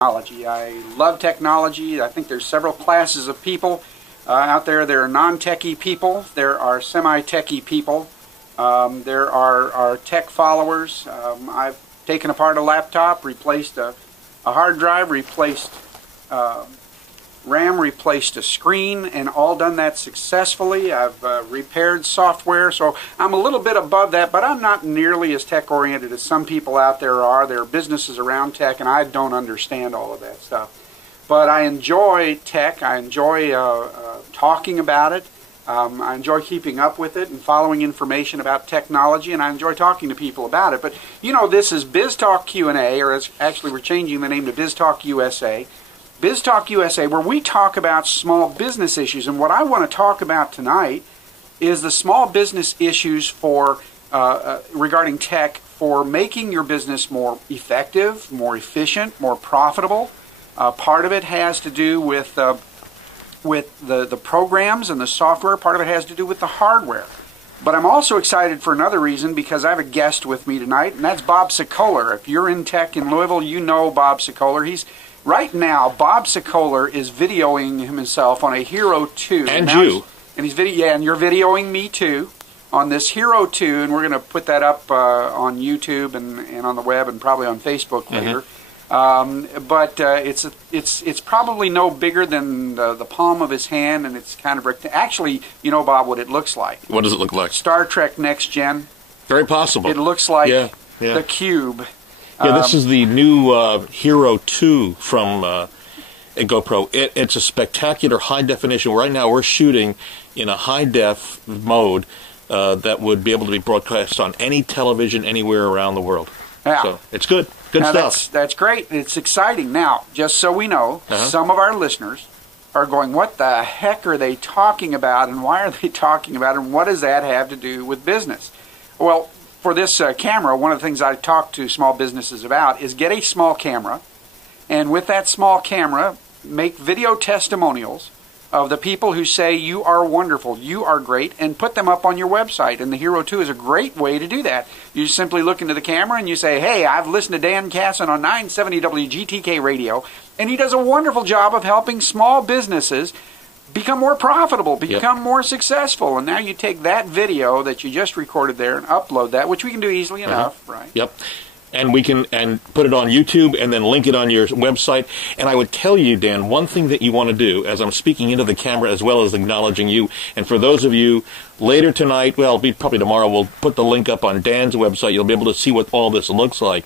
technology. I love technology. I think there's several classes of people out there. There are non-techie people. There are semi-techie people. There are tech followers. I've taken apart a laptop, replaced a hard drive, replaced RAM, replaced a screen, and all done that successfully. I've repaired software, so I'm a little bit above that, but I'm not nearly as tech-oriented as some people out there are. There are businesses around tech, and I don't understand all of that stuff. But I enjoy tech. I enjoy talking about it. I enjoy keeping up with it and following information about technology, and I enjoy talking to people about it. But, you know, this is Biz Talk Q&A, or actually we're changing the name to Biz Talk USA. Biz Talk USA, where we talk about small business issues. And what I want to talk about tonight is the small business issues for regarding tech for making your business more effective, more efficient, more profitable. Part of it has to do with the programs and the software. Part of it has to do with the hardware. But I'm also excited for another reason, because I have a guest with me tonight, and that's Bob Sokoler. If you're in tech in Louisville, you know Bob Sokoler. Right now, Bob Sokoler is videoing himself on a Hero 2. And you. And and you're videoing me too on this Hero 2, and we're going to put that up on YouTube and on the web and probably on Facebook later. But it's probably no bigger than the palm of his hand, and it's kind of actually, you know, Bob, what it looks like. What does it look like? Star Trek Next Gen. Very possible. It looks like the Cube. Yeah, this is the new Hero 2 from GoPro. It's a spectacular high-definition. Right now we're shooting in a high-def mode that would be able to be broadcast on any television anywhere around the world. Yeah. So it's good. Good stuff. That's great. It's exciting. Now, just so we know, some of our listeners are going, what the heck are they talking about, and why are they talking about it, and what does that have to do with business? Well, for this camera, one of the things I talk to small businesses about is get a small camera, and with that small camera, make video testimonials of the people who say you are wonderful, you are great, and put them up on your website. And the Hero 2 is a great way to do that. You simply look into the camera and you say, hey, I've listened to Dan Cassin on 970 WGTK radio, and he does a wonderful job of helping small businesses become more profitable, become more successful. And now you take that video that you just recorded there and upload that, which we can do easily enough, right? Yep. And we can put it on YouTube and then link it on your website. And I would tell you, Dan, one thing that you want to do, as I'm speaking into the camera as well as acknowledging you, and for those of you later tonight, well, it'll be probably tomorrow, we'll put the link up on Dan's website. You'll be able to see what all this looks like.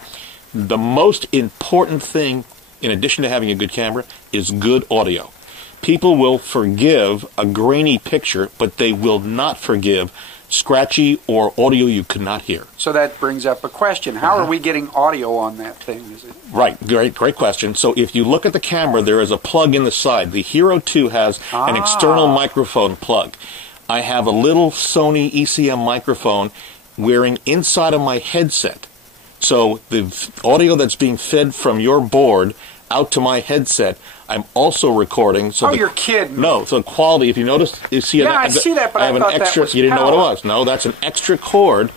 The most important thing, in addition to having a good camera, is good audio. People will forgive a grainy picture, but they will not forgive scratchy or audio you could not hear. So that brings up a question. How are we getting audio on that thing? Is it? Right. Great question. So if you look at the camera, there is a plug in the side. The Hero 2 has an external microphone plug. I have a little Sony ECM microphone wearing inside of my headset. So the audio that's being fed from your board out to my headset, I'm also recording. So you're kidding. No, so the quality, if you notice, you see I see that, but I have thought an extra, that was you didn't know what it was. No, that's an extra cord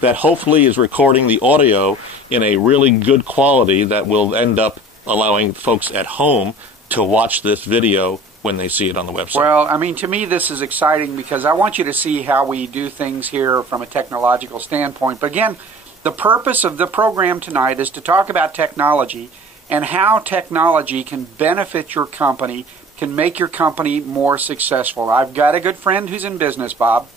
that hopefully is recording the audio in a really good quality that will end up allowing folks at home to watch this video when they see it on the website. Well, I mean, to me this is exciting because I want you to see how we do things here from a technological standpoint. But again, the purpose of the program tonight is to talk about technology and how technology can benefit your company, can make your company more successful. I've got a good friend who's in business, Bob,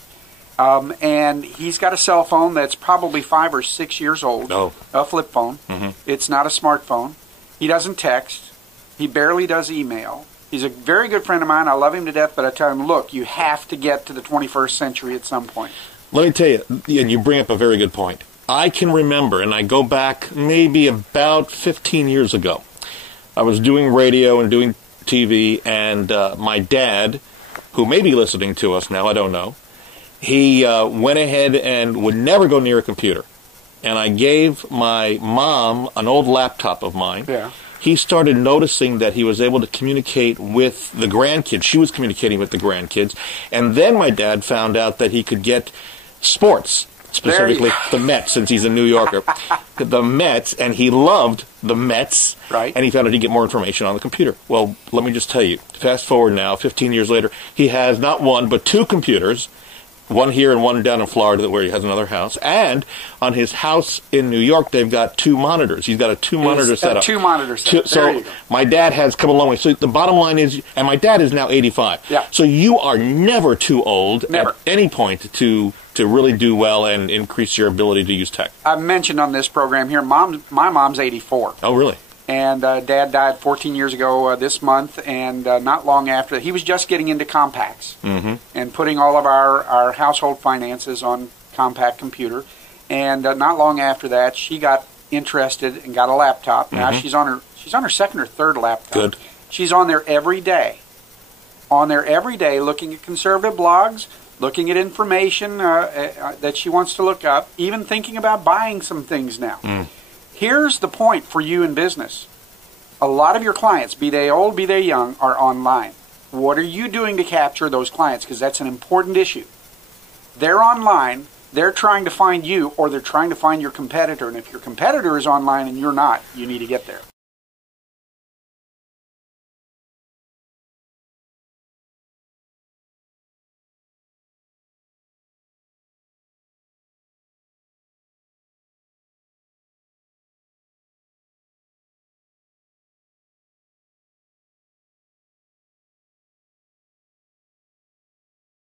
and he's got a cell phone that's probably 5 or 6 years old, a flip phone. It's not a smartphone. He doesn't text. He barely does email. He's a very good friend of mine. I love him to death, but I tell him, look, you have to get to the 21st century at some point. Let me tell you, and you bring up a very good point. I can remember, and I go back maybe about 15 years ago, I was doing radio and doing TV, and my dad, who may be listening to us now, I don't know, he went ahead and would never go near a computer. And I gave my mom an old laptop of mine. Yeah. He started noticing that he was able to communicate with the grandkids. She was communicating with the grandkids. And then my dad found out that he could get sports specifically the Mets, since he's a New Yorker. The Mets, and he loved the Mets, right? And he found out he'd get more information on the computer. Well, let me just tell you, fast forward now, 15 years later, he has not one, but two computers, one here and one down in Florida where he has another house. And on his house in New York, they've got two monitors. He's got a two-monitor setup. Two-monitor setup. So my dad has come a long way. So the bottom line is, and my dad is now 85. Yeah. So you are never too old never. At any point to really do well and increase your ability to use tech. I've mentioned on this program here, my mom's 84. Oh, really? And Dad died 14 years ago this month, and not long after, he was just getting into compacts and putting all of our household finances on compact computer. And not long after that, she got interested and got a laptop. Now she's on her second or third laptop. Good. She's on there every day. Looking at conservative blogs, looking at information that she wants to look up, even thinking about buying some things now. Here's the point for you in business. A lot of your clients, be they old, be they young, are online. What are you doing to capture those clients? Because that's an important issue. They're online, they're trying to find you, or they're trying to find your competitor. And if your competitor is online and you're not, you need to get there.